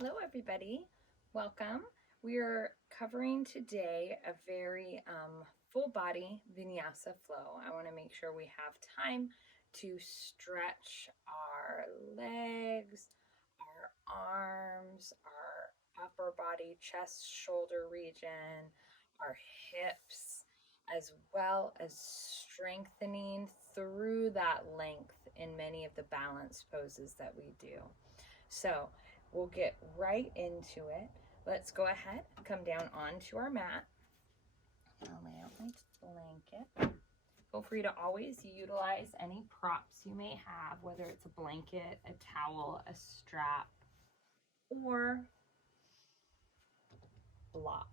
Hello everybody, welcome. We are covering today a very full body vinyasa flow. I want to make sure we have time to stretch our legs, our arms, our upper body, chest, shoulder region, our hips, as well as strengthening through that length in many of the balance poses that we do. So we'll get right into it. Let's go ahead, come down onto our mat. I'll lay out my blanket. Feel free to always utilize any props you may have, whether it's a blanket, a towel, a strap, or blocks.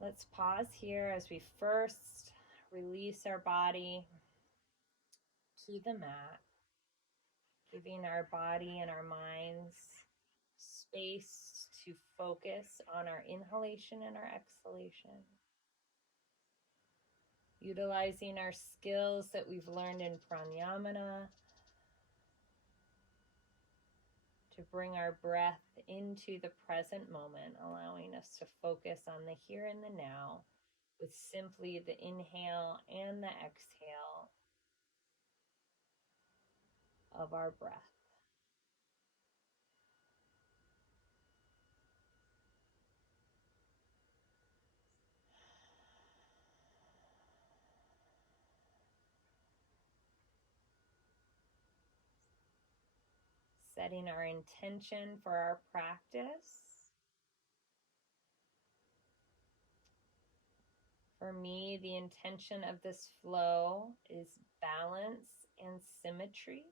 Let's pause here as we first release our body to the mat, giving our body and our minds space to focus on our inhalation and our exhalation. Utilizing our skills that we've learned in pranayama to bring our breath into the present moment, allowing us to focus on the here and the now with simply the inhale and the exhale of our breath. Setting our intention for our practice. For me, the intention of this flow is balance and symmetry.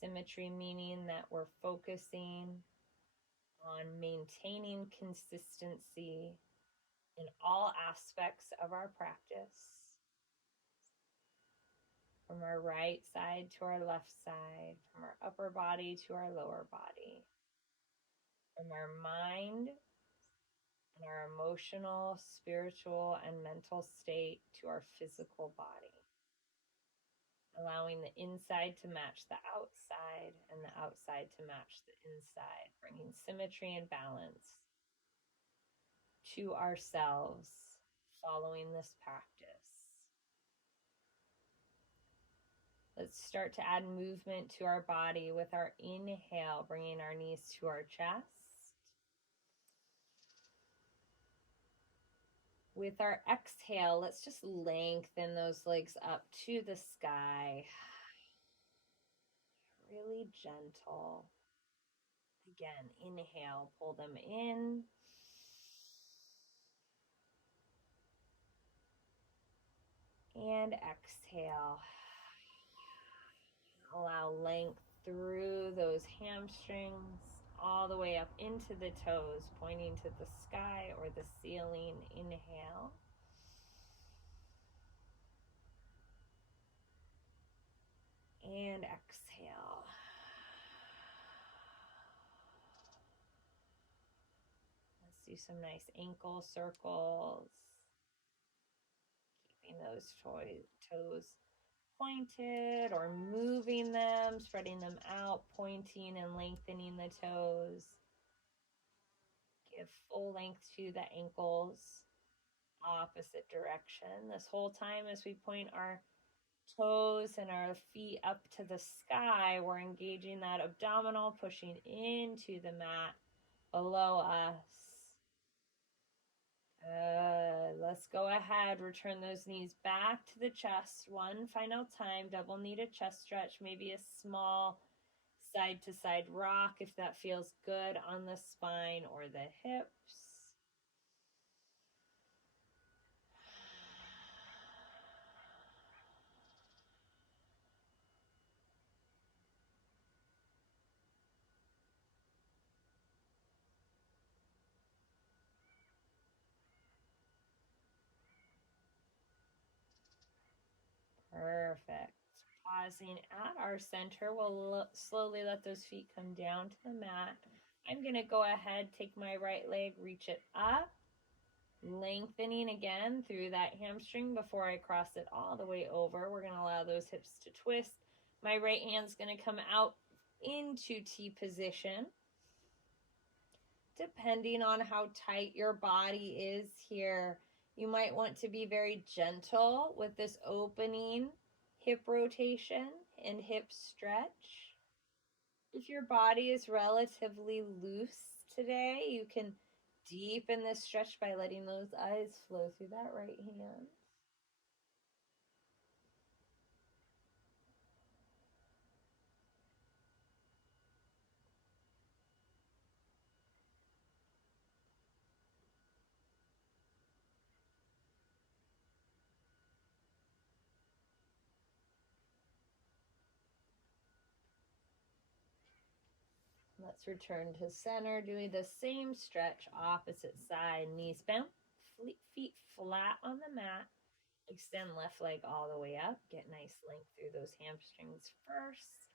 Symmetry meaning that we're focusing on maintaining consistency in all aspects of our practice. From our right side to our left side, from our upper body to our lower body, from our mind and our emotional, spiritual, and mental state to our physical body. Allowing the inside to match the outside and the outside to match the inside, bringing symmetry and balance to ourselves following this practice. Let's start to add movement to our body with our inhale, bringing our knees to our chest. With our exhale, let's just lengthen those legs up to the sky. Really gentle. Again, inhale, pull them in. And exhale. Allow length through those hamstrings, all the way up into the toes, pointing to the sky or the ceiling. Inhale. And exhale. Let's do some nice ankle circles. Keeping those toes pointed or moving them, spreading them out, pointing and lengthening the toes. Give full length to the ankles, opposite direction. This whole time as we point our toes and our feet up to the sky, we're engaging that abdominal, pushing into the mat below us. Let's go ahead, return those knees back to the chest one final time. Double knee to chest stretch, maybe a small side to side rock if that feels good on the spine or the hips. Perfect. Pausing at our center, we'll slowly let those feet come down to the mat. I'm going to go ahead, take my right leg, reach it up, Lengthening again through that hamstring before I cross it all the way over. We're going to allow those hips to twist. My right hand's going to come out into T position. Depending on how tight your body is here, you might want to be very gentle with this opening hip rotation and hip stretch. If your body is relatively loose today, you can deepen this stretch by letting those eyes flow through that right hand. Let's return to center, doing the same stretch, opposite side, knees bent, feet flat on the mat. Extend left leg all the way up. Get nice length through those hamstrings first.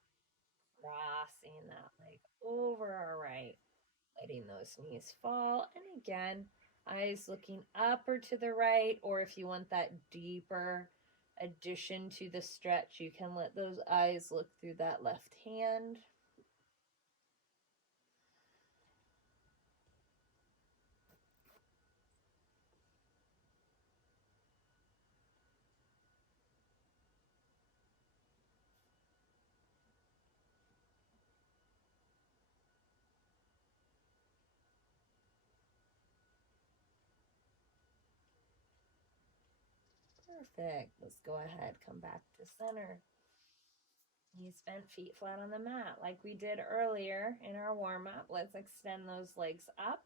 Crossing that leg over our right, letting those knees fall. And again, eyes looking up or to the right, or if you want that deeper addition to the stretch, you can let those eyes look through that left hand. Perfect. Let's go ahead, come back to center. Knees bent, feet flat on the mat like we did earlier in our warm-up. Let's extend those legs up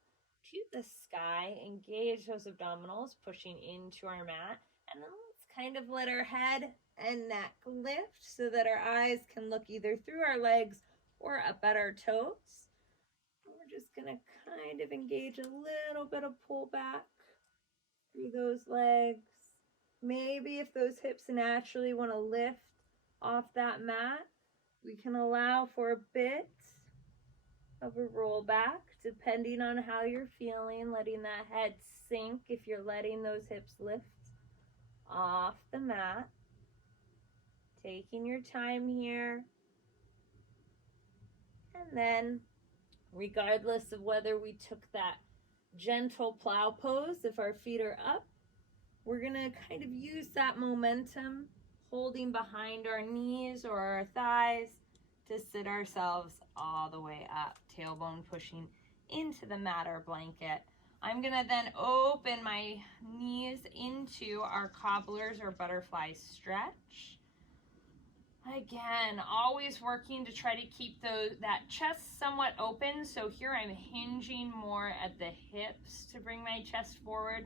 to the sky, engage those abdominals, pushing into our mat, and then let's kind of let our head and neck lift so that our eyes can look either through our legs or up at our toes. And we're just going to kind of engage a little bit of pull back through those legs. Maybe if those hips naturally want to lift off that mat, we can allow for a bit of a roll back, depending on how you're feeling, letting that head sink if you're letting those hips lift off the mat. Taking your time here. And then, regardless of whether we took that gentle plow pose, if our feet are up, we're going to kind of use that momentum, holding behind our knees or our thighs to sit ourselves all the way up, tailbone pushing into the mat or blanket. I'm going to then open my knees into our cobblers or butterfly stretch. Again, always working to try to keep that chest somewhat open. So here I'm hinging more at the hips to bring my chest forward,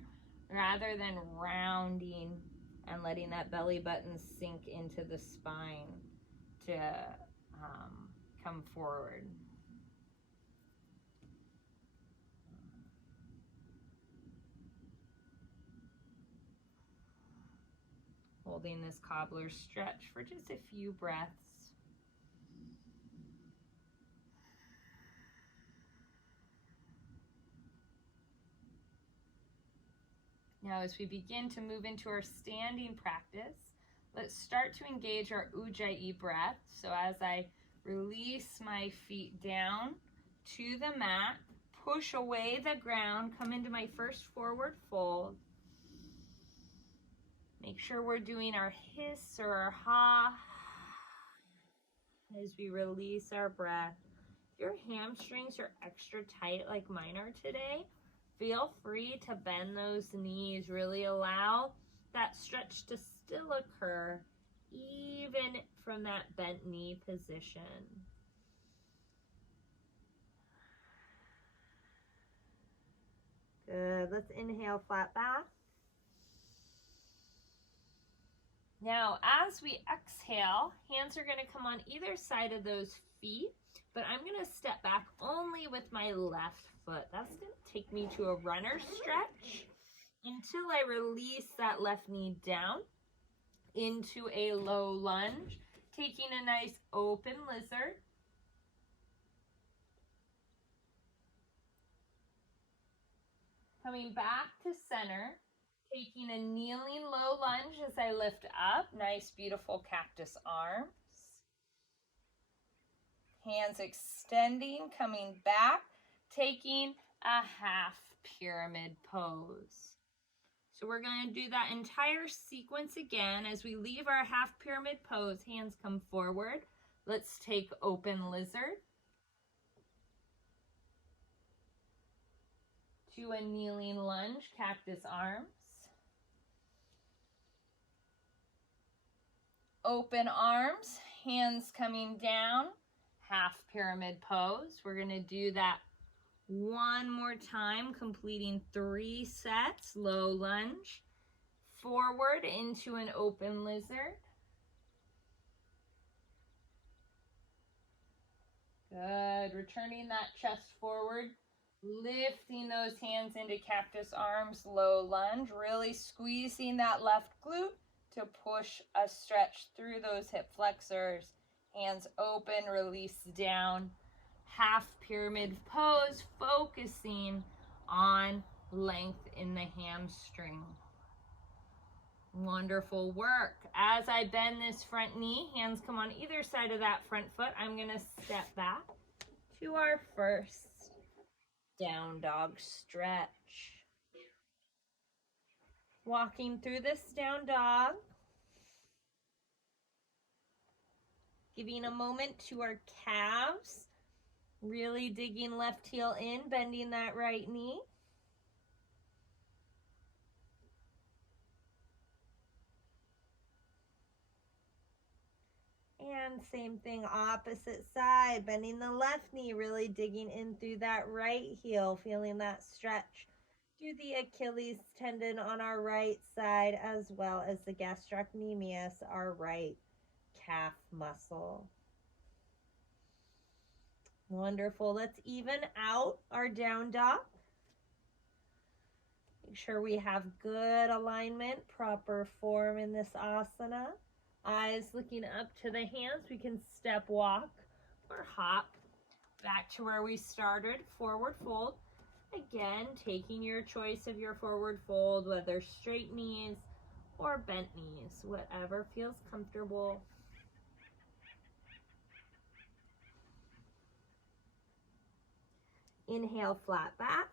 rather than rounding and letting that belly button sink into the spine to come forward. Holding this cobbler stretch for just a few breaths. Now, as we begin to move into our standing practice, let's start to engage our Ujjayi breath. So as I release my feet down to the mat, push away the ground, come into my first forward fold. Make sure we're doing our hiss or our ha as we release our breath. If your hamstrings are extra tight like mine are today, feel free to bend those knees. Really allow that stretch to still occur, even from that bent knee position. Good. Let's inhale, flat back. Now, as we exhale, hands are going to come on either side of those feet, but I'm going to step back only with my left foot. That's going to take me to a runner stretch until I release that left knee down into a low lunge, taking a nice open lizard. Coming back to center, taking a kneeling low lunge as I lift up. Nice, beautiful cactus arms. Hands extending, coming back, taking a half pyramid pose. So we're going to do that entire sequence again. As we leave our half pyramid pose, hands come forward. Let's take open lizard to a kneeling lunge, cactus arms. Open arms, hands coming down, half pyramid pose. We're going to do that one more time, completing 3 sets. Low lunge, forward into an open lizard. Good. Returning that chest forward, lifting those hands into cactus arms, low lunge, really squeezing that left glute to push a stretch through those hip flexors. Hands open, release down. Half pyramid pose, focusing on length in the hamstring. Wonderful work. As I bend this front knee, hands come on either side of that front foot. I'm going to step back to our first down dog stretch. Walking through this down dog. Giving a moment to our calves. Really digging left heel in, bending that right knee. And same thing, opposite side, bending the left knee, really digging in through that right heel, feeling that stretch through the Achilles tendon on our right side, as well as the gastrocnemius, our right calf muscle. Wonderful. Let's even out our down dog. Make sure we have good alignment, proper form in this asana. Eyes looking up to the hands. We can step walk or hop back to where we started, forward fold. Again, taking your choice of your forward fold, whether straight knees or bent knees, whatever feels comfortable. Inhale, flat back.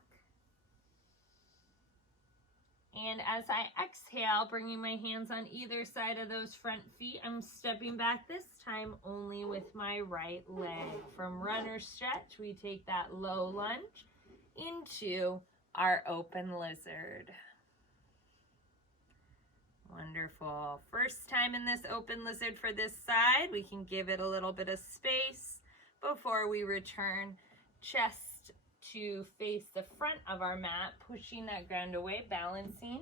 And as I exhale, bringing my hands on either side of those front feet, I'm stepping back this time only with my right leg. From runner stretch, we take that low lunge into our open lizard. Wonderful. First time in this open lizard for this side. We can give it a little bit of space before we return. Chest to face the front of our mat, pushing that ground away, balancing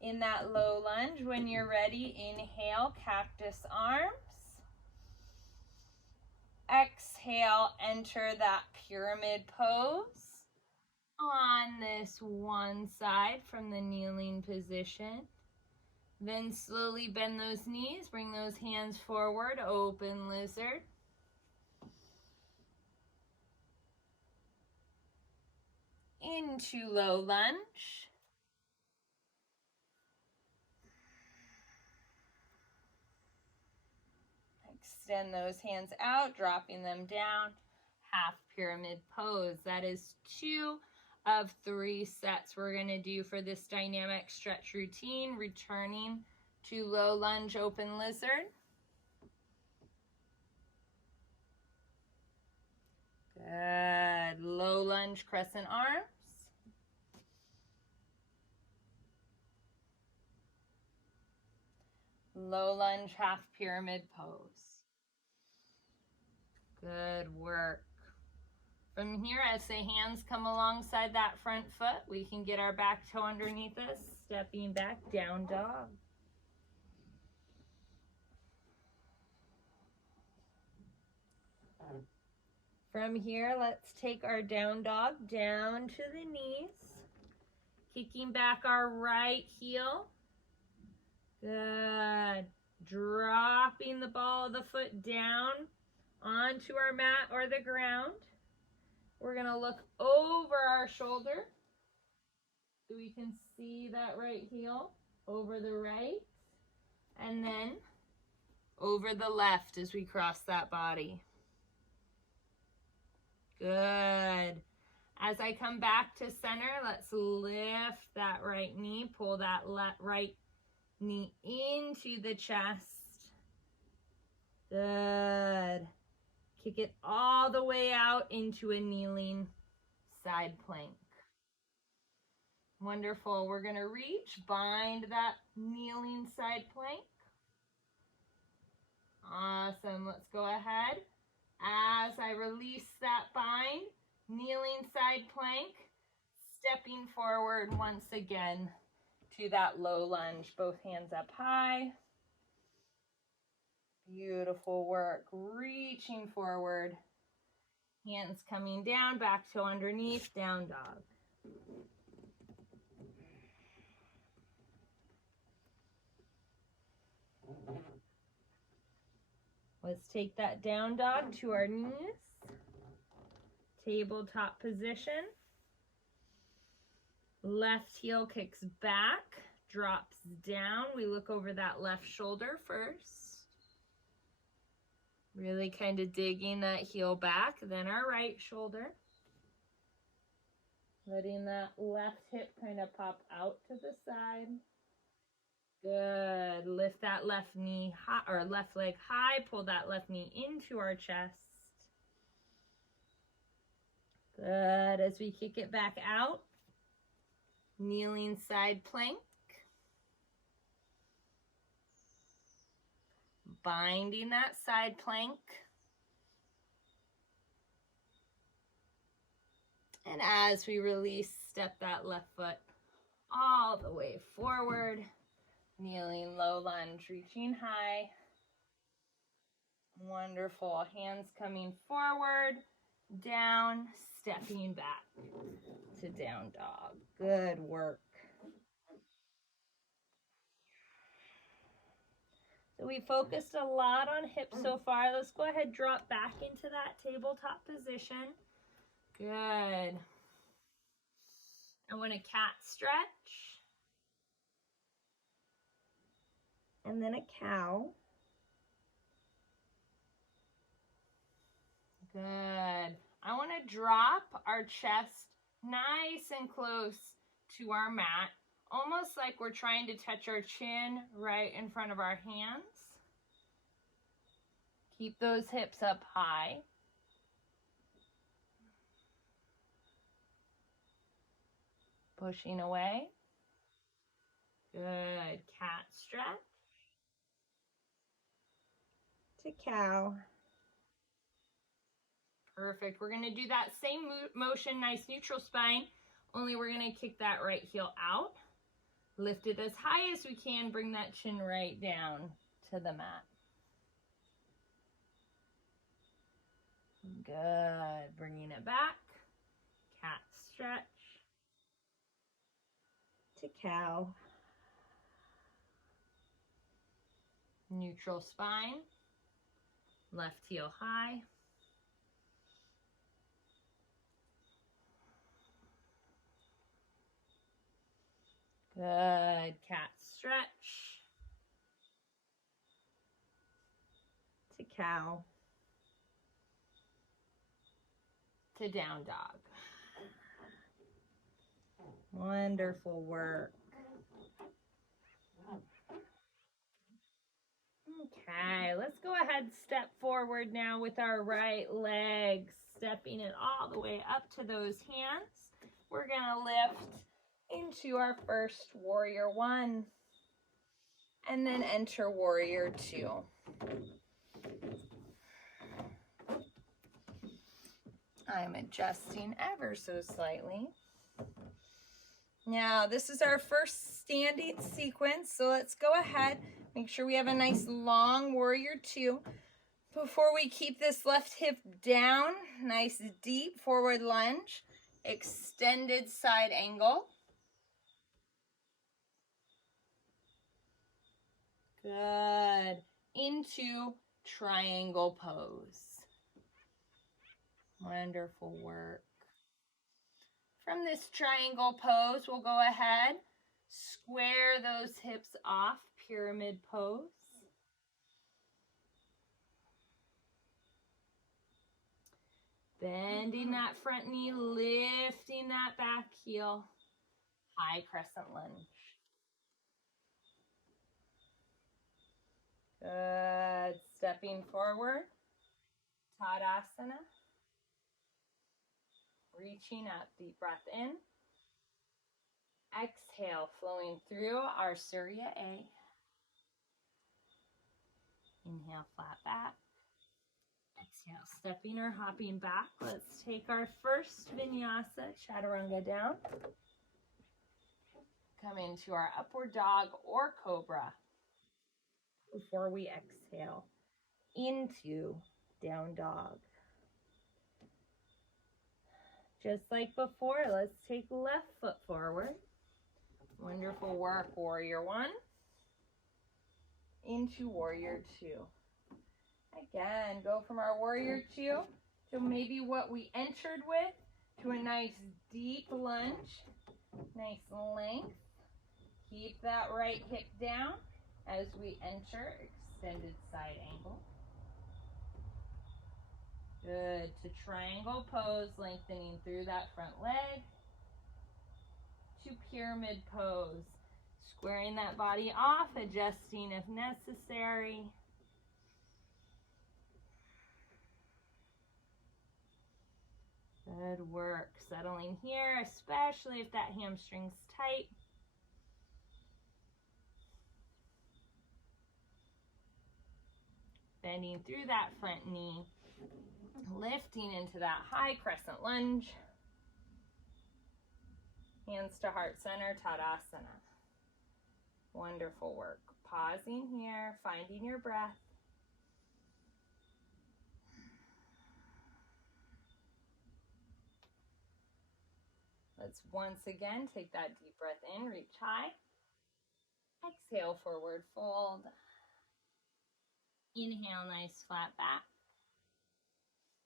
in that low lunge. When you're ready, inhale, cactus arms. Exhale, enter that pyramid pose on this one side from the kneeling position. Then slowly bend those knees, bring those hands forward, open lizard. Into low lunge. Extend those hands out, dropping them down. Half pyramid pose. That is 2 of 3 sets we're going to do for this dynamic stretch routine. Returning to low lunge, open lizard. Good. Low lunge, crescent arms. Low lunge, half pyramid pose. Good work. From here, as the hands come alongside that front foot, we can get our back toe underneath us, stepping back, down dog. From here, let's take our down dog down to the knees, kicking back our right heel. Good. Dropping the ball of the foot down onto our mat or the ground. We're going to look over our shoulder. so we can see that right heel over the right, and then over the left as we cross that body. Good. As I come back to center, let's lift that right knee, pull that right knee into the chest. Good. Kick it all the way out into a kneeling side plank. Wonderful. We're going to reach, bind that kneeling side plank. Awesome. Let's go ahead. As I release that bind, kneeling side plank, stepping forward once again to that low lunge. Both hands up high. Beautiful work. Reaching forward. Hands coming down, back to underneath, down dog. Let's take that down dog to our knees. Tabletop position. Left heel kicks back, drops down. We look over that left shoulder first. Really kind of digging that heel back, then our right shoulder. Letting that left hip kind of pop out to the side. Good. Lift that left knee high, or left leg high. Pull that left knee into our chest. Good. As we kick it back out, kneeling side plank. Binding that side plank. And as we release, step that left foot all the way forward. Kneeling low lunge, reaching high. Wonderful. Hands coming forward, down, stepping back to down dog. Good work. So we focused a lot on hips so far. Let's go ahead, drop back into that tabletop position. Good. I want a cat stretch. And then a cow. Good. I want to drop our chest nice and close to our mat, almost like we're trying to touch our chin right in front of our hands. Keep those hips up high. Pushing away. Good. Cat stretch. To cow. Perfect. We're going to do that same motion, nice neutral spine, only we're going to kick that right heel out. Lift it as high as we can. Bring that chin right down to the mat. Good. Bringing it back. Cat stretch. To cow. Neutral spine. Left heel high. Good. Cat stretch. To cow. To down dog. Wonderful work. Okay, let's go ahead, step forward now with our right leg, stepping it all the way up to those hands. We're going to lift into our first warrior one and then enter warrior two. I'm adjusting ever so slightly. Now, this is our first standing sequence, so let's go ahead, make sure we have a nice long warrior two. Before we keep this left hip down, nice deep forward lunge, extended side angle. Good. Into triangle pose. Wonderful work. From this triangle pose, we'll go ahead, square those hips off, pyramid pose. Bending that front knee, lifting that back heel, high crescent lunge. Good. Stepping forward, Tadasana. Reaching up, deep breath in. Exhale, flowing through our Surya A. Inhale, flat back. Exhale, stepping or hopping back. Let's take our first vinyasa, chaturanga down. Come into our upward dog or cobra before we exhale into down dog. Just like before, let's take left foot forward. Wonderful work, warrior one. Into warrior two. Again, go from our warrior two to maybe what we entered with to a nice deep lunge. Nice length. Keep that right hip down as we enter extended side angle. Good. To triangle pose, lengthening through that front leg. To pyramid pose, squaring that body off, adjusting if necessary. Good work. Settling here, especially if that hamstring's tight. Bending through that front knee, lifting into that high crescent lunge. Hands to heart center, Tadasana. Wonderful work. Pausing here, finding your breath. Let's once again take that deep breath in, reach high. Exhale, forward fold. Inhale, nice flat back.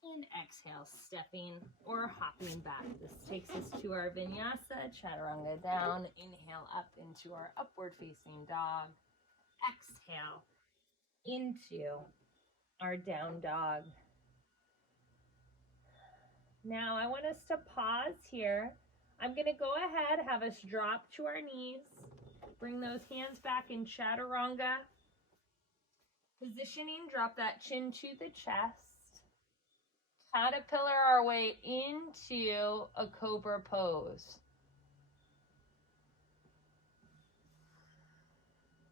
And exhale, stepping or hopping back. This takes us to our vinyasa, chaturanga down. Inhale up into our upward facing dog. Exhale into our down dog. Now I want us to pause here. I'm going to go ahead, have us drop to our knees. Bring those hands back in chaturanga. Positioning, drop that chin to the chest. Caterpillar our way into a cobra pose.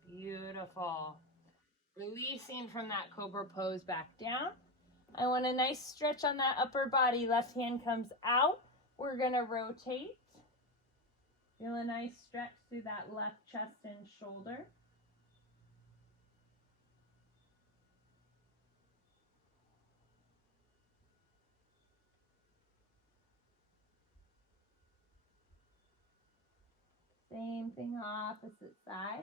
Beautiful. Releasing from that cobra pose back down. I want a nice stretch on that upper body. Left hand comes out. We're going to rotate. Feel a nice stretch through that left chest and shoulder. Same thing, opposite side.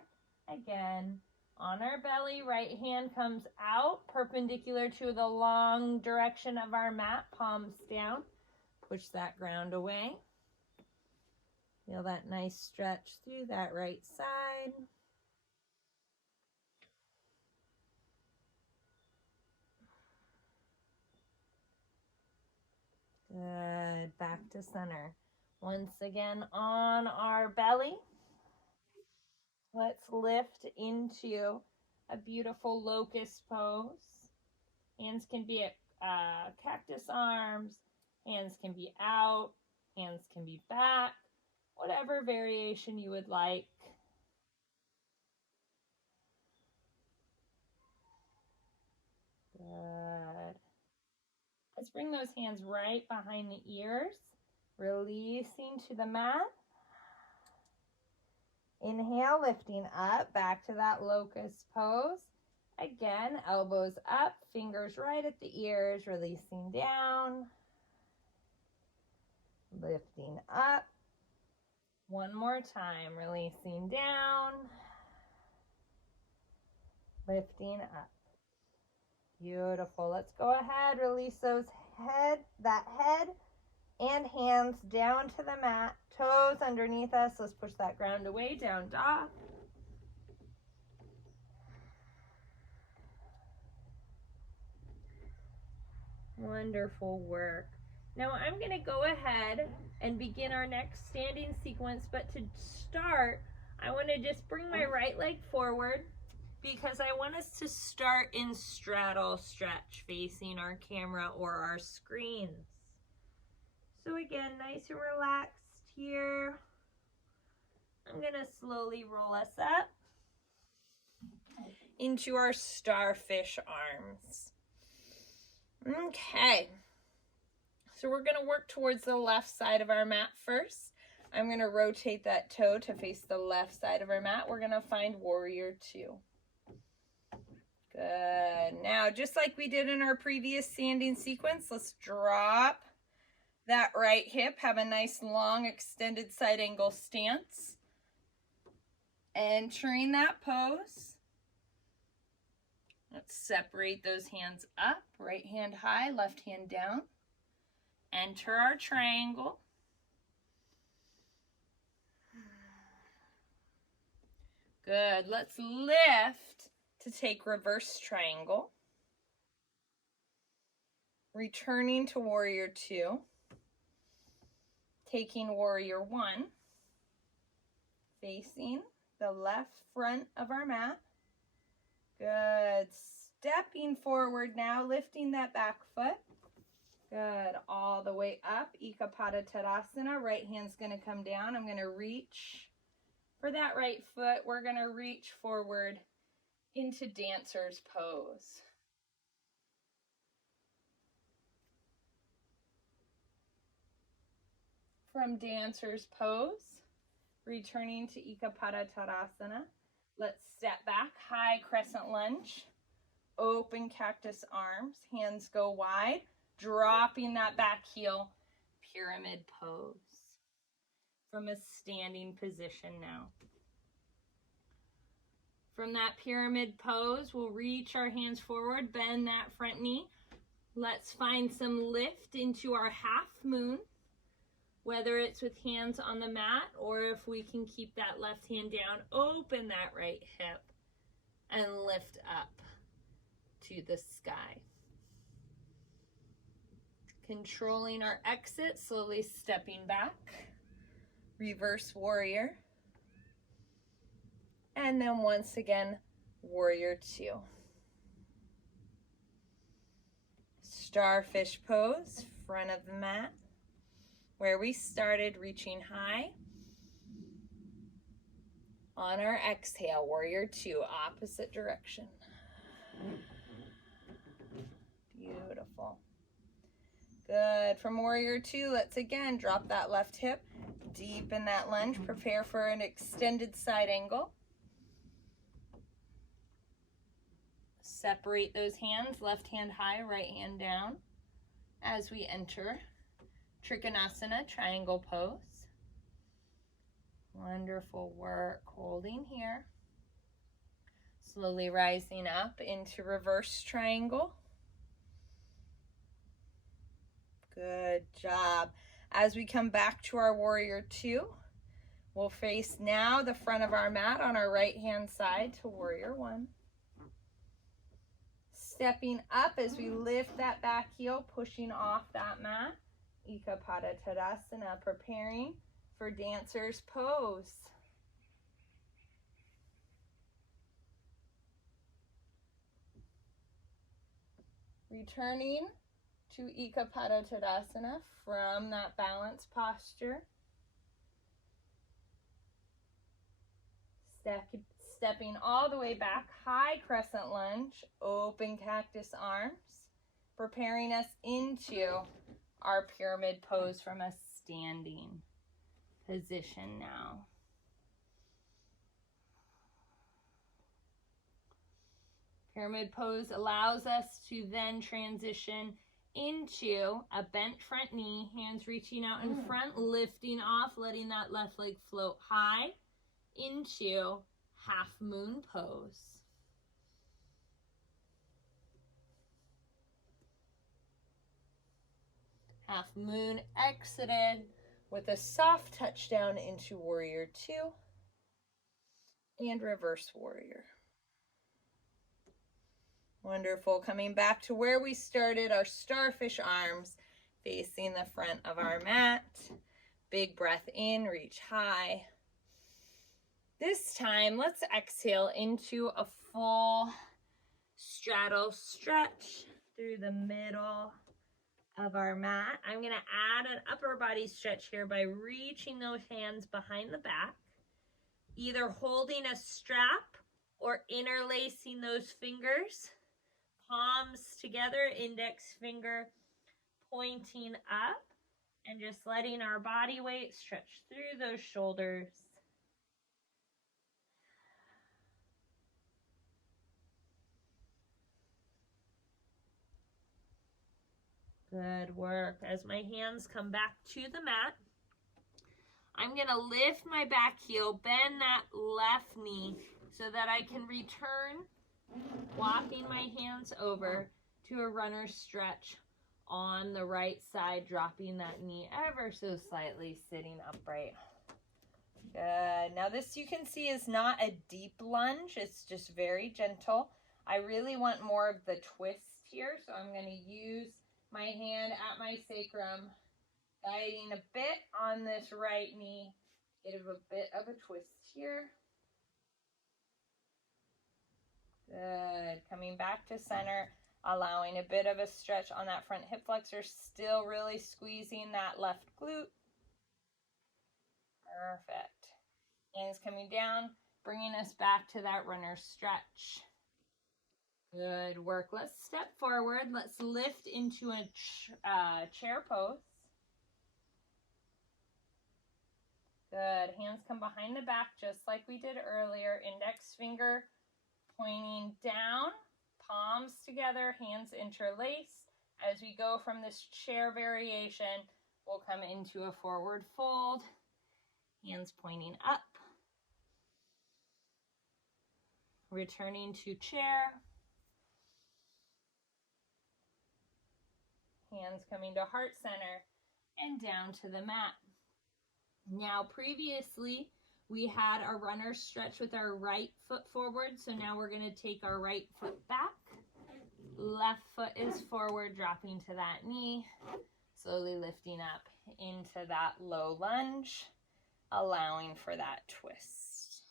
Again, on our belly, right hand comes out, perpendicular to the long direction of our mat, palms down. Push that ground away. Feel that nice stretch through that right side. Good. Back to center. Once again on our belly. Let's lift into a beautiful locust pose. Hands can be at cactus arms. Hands can be out. Hands can be back. Whatever variation you would like. Good. Let's bring those hands right behind the ears. Releasing to the mat. Inhale, lifting up, back to that locust pose. Again, elbows up, fingers right at the ears, releasing down. Lifting up. One more time, releasing down. Lifting up. Beautiful. Let's go ahead, release that head. And hands down to the mat, toes underneath us. Let's push that ground away, down dog. Wonderful work. Now I'm going to go ahead and begin our next standing sequence, but to start, I want to just bring my right leg forward because I want us to start in straddle stretch facing our camera or our screens. So again, nice and relaxed here. I'm going to slowly roll us up into our starfish arms. Okay. So we're going to work towards the left side of our mat first. I'm going to rotate that toe to face the left side of our mat. We're going to find warrior two. Good. Now, just like we did in our previous standing sequence, let's drop that right hip. Have a nice long extended side angle stance. Entering that pose. Let's separate those hands up. Right hand high, left hand down. Enter our triangle. Good. Let's lift to take reverse triangle. Returning to warrior two. Taking warrior one. Facing the left front of our mat. Good. Stepping forward now, lifting that back foot. Good. All the way up. Ekapada Tadasana. Right hand's going to come down. I'm going to reach for that right foot. We're going to reach forward into dancer's pose. From dancer's pose, returning to Ekapada Tadasana. Let's step back, high crescent lunge, open cactus arms, hands go wide, dropping that back heel, pyramid pose. From a standing position now. From that pyramid pose, we'll reach our hands forward, bend that front knee. Let's find some lift into our half moon, whether it's with hands on the mat or if we can keep that left hand down, open that right hip and lift up to the sky. Controlling our exit, slowly stepping back. Reverse warrior. And then once again, warrior two. Starfish pose, front of the mat. Where we started, reaching high. On our exhale, warrior two, opposite direction. Beautiful. Good. From warrior two, let's again drop that left hip, deepen that lunge, prepare for an extended side angle. Separate those hands, left hand high, right hand down, as we enter Trikonasana, triangle pose. Wonderful work, holding here. Slowly rising up into reverse triangle. Good job. As we come back to our warrior two, we'll face now the front of our mat on our right hand side to warrior one. Stepping up as we lift that back heel, pushing off that mat. Ekapada Tadasana, preparing for dancer's pose. Returning to Ekapada Tadasana from that balanced posture. Stepping all the way back, high crescent lunge, open cactus arms, preparing us into our pyramid pose from a standing position now. Pyramid pose allows us to then transition into a bent front knee, hands reaching out in front, lifting off, letting that left leg float high into half moon pose. Half moon exited with a soft touchdown into warrior 2 and reverse warrior. Wonderful. Coming back to where we started, our starfish arms facing the front of our mat. Big breath in, reach high. This time, let's exhale into a full straddle stretch through the middle of our mat. I'm going to add an upper body stretch here by reaching those hands behind the back, either holding a strap or interlacing those fingers, palms together, index finger pointing up, and just letting our body weight stretch through those shoulders. Good work. As my hands come back to the mat, I'm going to lift my back heel, bend that left knee so that I can return, walking my hands over to a runner's stretch on the right side, dropping that knee ever so slightly, sitting upright. Good. Now this, you can see, is not a deep lunge. It's just very gentle. I really want more of the twist here, so I'm going to use my hand at my sacrum, guiding a bit on this right knee. Give a bit of a twist here. Good. Coming back to center, allowing a bit of a stretch on that front hip flexor, still really squeezing that left glute. Perfect. Hands coming down, bringing us back to that runner stretch. Good work. Let's step forward. Let's lift into a chair pose. Good. Hands come behind the back just like we did earlier. Index finger pointing down, palms together, hands interlaced. As we go from this chair variation, we'll come into a forward fold, hands pointing up. Returning to chair. Hands coming to heart center and down to the mat. Now previously we had a runner stretch with our right foot forward, so now we're going to take our right foot back. Left foot is forward, dropping to that knee, slowly lifting up into that low lunge, allowing for that twist.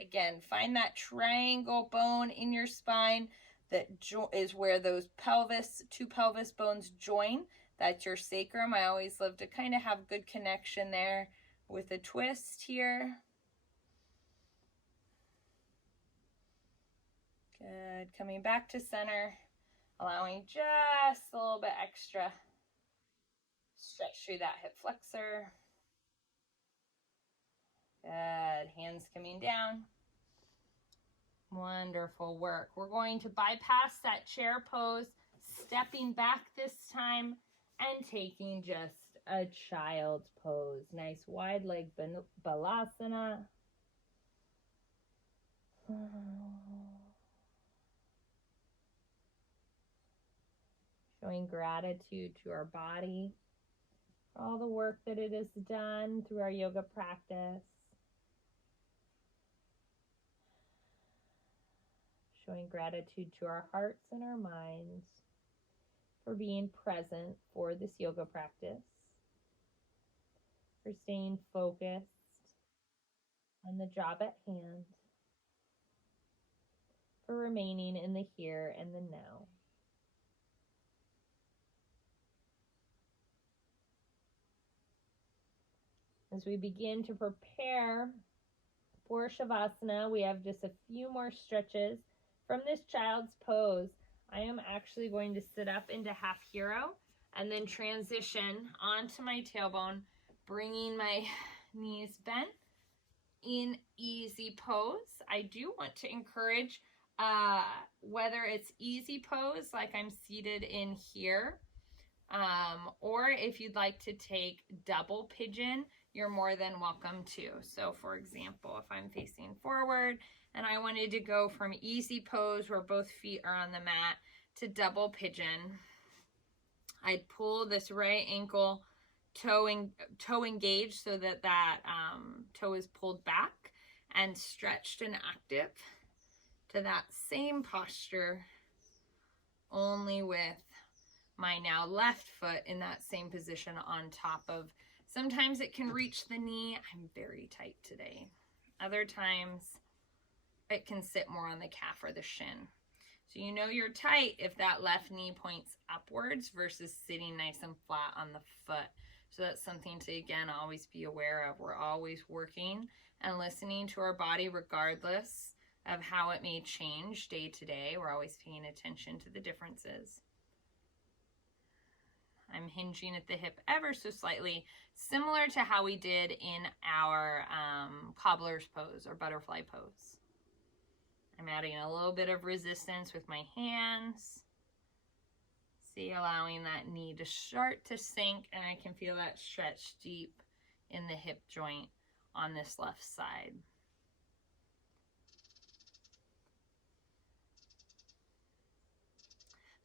Again, find that triangle bone in your spine that is where those two pelvis bones join. That's your sacrum. I always love to kind of have good connection there with a twist here. Good. Coming back to center, allowing just a little bit extra stretch through that hip flexor. Good. Hands coming down. Wonderful work. We're going to bypass that chair pose, stepping back this time and taking just a child's pose. Nice wide leg balasana. Showing gratitude to our body for all the work that it has done through our yoga practice. Showing gratitude to our hearts and our minds for being present for this yoga practice, for staying focused on the job at hand, for remaining in the here and the now. As we begin to prepare for Shavasana, we have just a few more stretches from this child's pose. I am actually going to sit up into half hero and then transition onto my tailbone, bringing my knees bent in easy pose. I do want to encourage whether it's easy pose like I'm seated in here, or if you'd like to take double pigeon, you're more than welcome to. So for example, if I'm facing forward and I wanted to go from easy pose where both feet are on the mat to double pigeon, I'd pull this right ankle toe engaged so that toe is pulled back and stretched and active to that same posture, only with my now left foot in that same position on top of, sometimes it can reach the knee. I'm very tight today. Other times it can sit more on the calf or the shin. So you know you're tight if that left knee points upwards versus sitting nice and flat on the foot. So that's something to, again, always be aware of. We're always working and listening to our body regardless of how it may change day to day. We're always paying attention to the differences. I'm hinging at the hip ever so slightly, similar to how we did in our cobbler's pose or butterfly pose. I'm adding a little bit of resistance with my hands. See, allowing that knee to start to sink, and I can feel that stretch deep in the hip joint on this left side.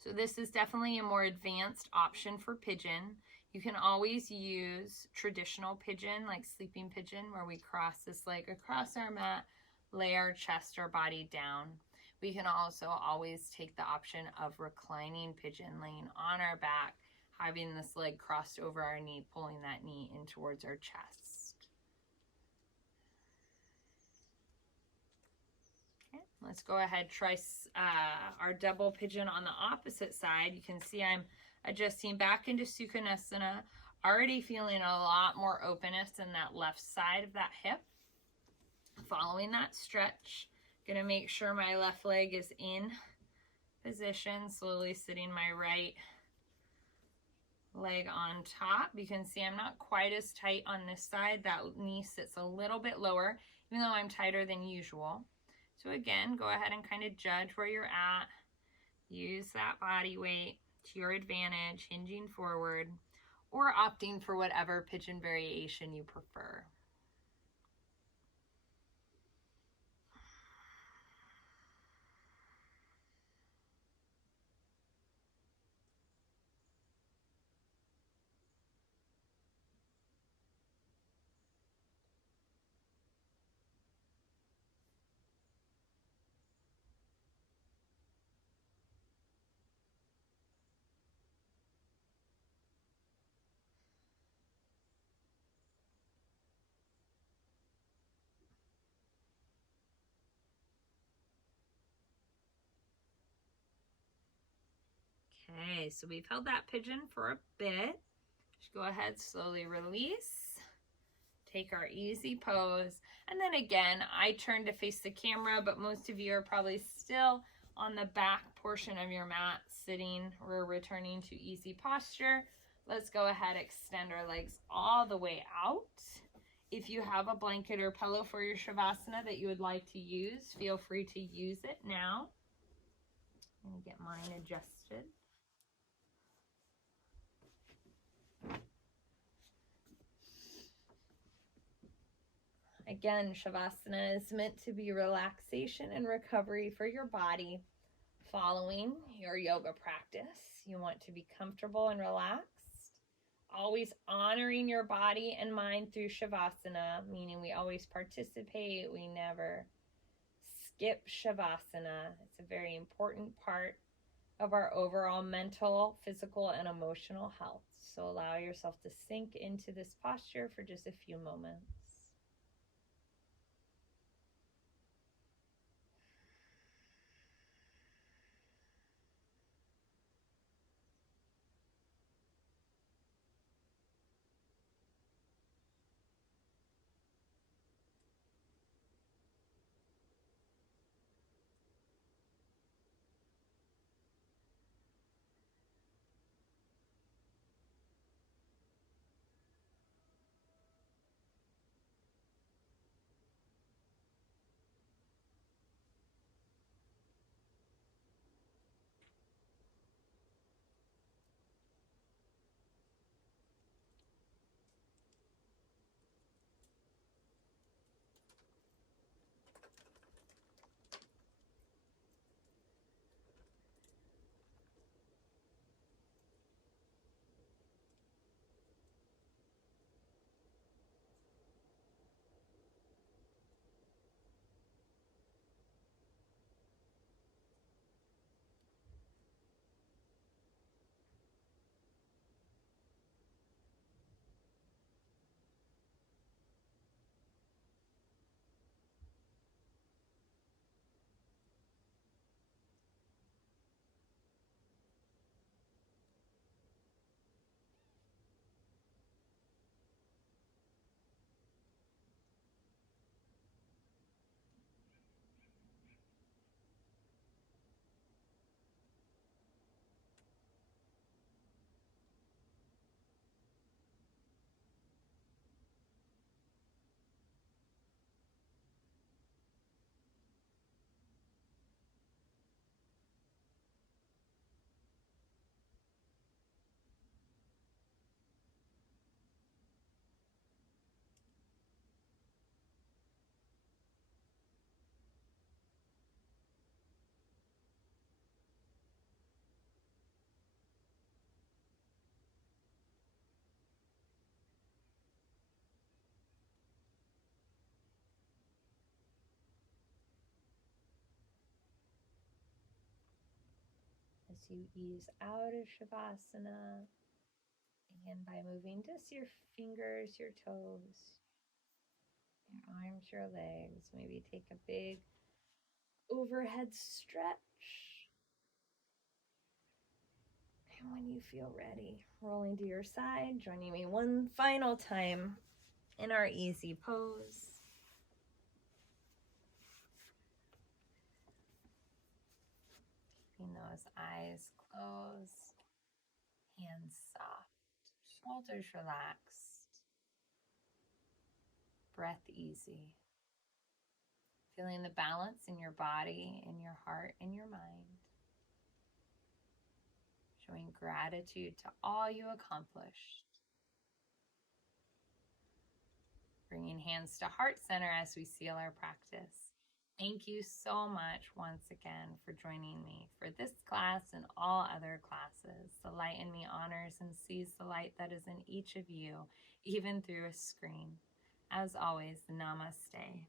So this is definitely a more advanced option for pigeon. You can always use traditional pigeon, like sleeping pigeon, where we cross this leg across our mat, lay our chest or body down. We can also always take the option of reclining pigeon, laying on our back, having this leg crossed over our knee, pulling that knee in towards our chest. Okay, let's go ahead, try our double pigeon on the opposite side. You can see I'm adjusting back into Sukhanasana, already feeling a lot more openness in that left side of that hip. Following that stretch, gonna make sure my left leg is in position, slowly sitting my right leg on top. You can see I'm not quite as tight on this side. That knee sits a little bit lower, even though I'm tighter than usual. So again, go ahead and kind of judge where you're at. Use that body weight to your advantage, hinging forward, or opting for whatever pigeon variation you prefer. Okay, so we've held that pigeon for a bit. Just go ahead, slowly release. Take our easy pose. And then again, I turn to face the camera, but most of you are probably still on the back portion of your mat, sitting. We're returning to easy posture. Let's go ahead, extend our legs all the way out. If you have a blanket or pillow for your Shavasana that you would like to use, feel free to use it now. I'm going to get mine adjusted. Again, Shavasana is meant to be relaxation and recovery for your body following your yoga practice. You want to be comfortable and relaxed, always honoring your body and mind through Shavasana, meaning we always participate, we never skip Shavasana. It's a very important part of our overall mental, physical, and emotional health. So allow yourself to sink into this posture for just a few moments. as you ease out of Shavasana. And by moving just your fingers, your toes, your arms, your legs, maybe take a big overhead stretch. And when you feel ready, rolling to your side, joining me one final time in our easy pose. Keeping those eyes closed, hands soft, shoulders relaxed, breath easy. Feeling the balance in your body, in your heart, in your mind. Showing gratitude to all you accomplished. Bringing hands to heart center as we seal our practice. Thank you so much once again for joining me for this class and all other classes. The light in me honors and sees the light that is in each of you, even through a screen. As always, namaste.